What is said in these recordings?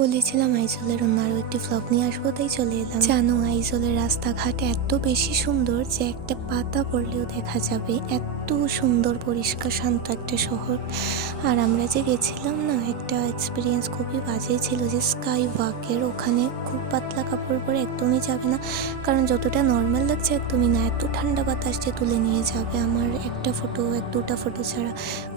বলেছিলাম আইজলের অন্য আরও একটি ভ্লগ নিয়ে আসবো, তাই চলে এলাম। জানো, আইজলের রাস্তাঘাট এত বেশি সুন্দর যে একটা পাতা পড়লেও দেখা যাবে। এত সুন্দর পরিষ্কার শান্ত একটা শহর। আর আমরা যে গেছিলাম না, একটা এক্সপিরিয়েন্স খুবই বাজে ছিল যে স্কাই ওয়াকের ওখানে খুব পাতলা কাপড় পরে একদমই যাবে না, কারণ যতটা নর্মাল লাগছে একদমই না। এত ঠান্ডা বাতাস যে তুলে নিয়ে যাবে। আমার দুটা ফটো ছাড়া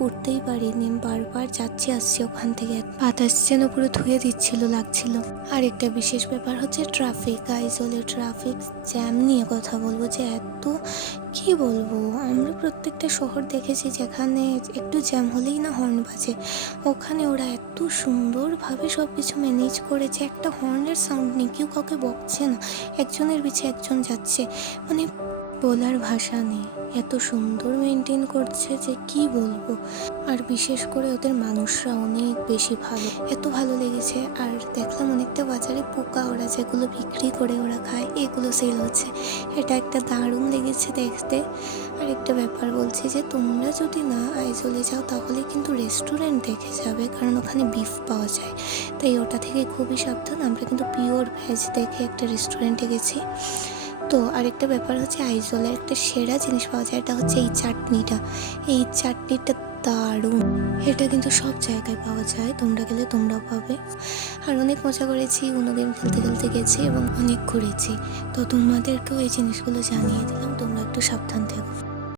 উঠতেই পারিনি, বারবার যাচ্ছি আসছি ওখান থেকে, বাতাস যেন পুরো ধুয়ে দিচ্ছিল লাগছিল। আর একটা বিশেষ ব্যাপার হচ্ছে ট্রাফিক। আইজলে ট্রাফিক জ্যাম নিয়ে কথা বলবো যে কি বলবো, আমরা প্রত্যেকটা শহর দেখেছি যেখানে একটু জ্যাম হলেই না হর্ন বাজে। ওখানে ওরা এত সুন্দরভাবে সব কিছু ম্যানেজ করেছে, একটা হর্নের সাউন্ড নেই, কেউ কাউকে বকছে না, একজনের পিছিয়ে একজন যাচ্ছে, মানে বলার ভাষা নেই। এত সুন্দর মেনটেন করছে যে কি বলবো। আর বিশেষ করে ওদের মানুষরা অনেক বেশি ভালো, এত ভালো লেগেছে। আর দেখলাম অনেকটা বাজারে পোকা ওরা যেগুলো বিক্রি করে ওরা খায়, এগুলো সেল হচ্ছে। এটা একটা দারুণ লেগেছে দেখতে। আর একটা ব্যাপার বলছি যে তোমরা যদি না আইজলে যাও তাহলে কিন্তু রেস্টুরেন্ট দেখে যাবে, কারণ ওখানে বিফ পাওয়া যায়, তাই ওটা থেকে খুবই সাবধান। আমরা কিন্তু পিওর ভেজ দেখে একটা রেস্টুরেন্টে গেছি। তো আরেকটা ব্যাপার হচ্ছে আইজলে একটা সেরা জিনিস পাওয়া যায়, এটা হচ্ছে এই চাটনিটা দারুণ। এটা কিন্তু সব জায়গায় পাওয়া যায়, তোমরা গেলে তোমরাও পাবে। আর অনেক মজা করেছি, কোনো গেম খেলতে খেলতে গেছি এবং অনেক ঘুরেছি। তো তোমাদেরকেও এই জিনিসগুলো জানিয়ে দিলাম, তোমরা একটু সাবধান থেকো।